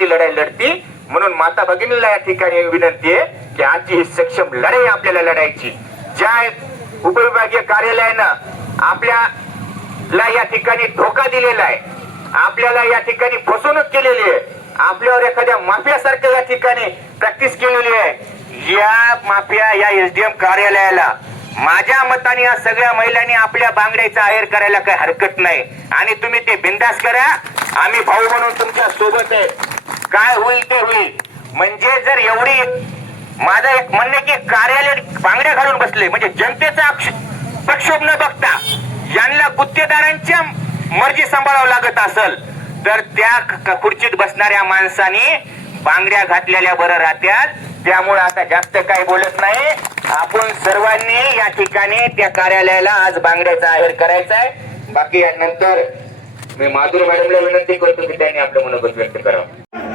ती लढाई लढती. म्हणून माता भगिनीला या ठिकाणी विनंती आहे की आजची ही सक्षम लढाई आपल्याला लढायची. ज्या उपविभागीय कार्यालयानं आपल्याला या ठिकाणी धोका दिलेला आहे, आपल्याला या ठिकाणी फसवणूक केलेली आहे, आपल्यावर एखाद्या माफियासारखं या ठिकाणी प्रॅक्टिस केलेली आहे, या माफिया या एसडीएम कार्यालयाला माझ्या मताने या सगळ्या महिलांनी आपल्या बांगड्याचा आहेर करायला काही हरकत नाही. आणि तुम्ही ते बिंदास करा. आम्ही भाऊ म्हणून तुमच्या सोबत आहे. काय होईल ते होईल. म्हणजे जर एवढी, माझं एक म्हणणं की कार्यालय बांगड्या घालून बसले म्हणजे जनतेचा प्रक्षोभ न बघता यांना गुत्तेदारांच्या मर्जी सांभाळावं लागत असेल तर त्या खुर्चीत बसणाऱ्या माणसाने बांगड्या घातलेल्या बरं राहत्यात. त्यामुळे आता जास्त काही बोलत नाही. आपण सर्वांनी या ठिकाणी त्या कार्यालयाला आज बांगड्याचा आहेर करायचा आहे. बाकी यानंतर मी माधुरी मॅडमला विनंती करतो की त्यांनी आपलं मनोगत व्यक्त करावं.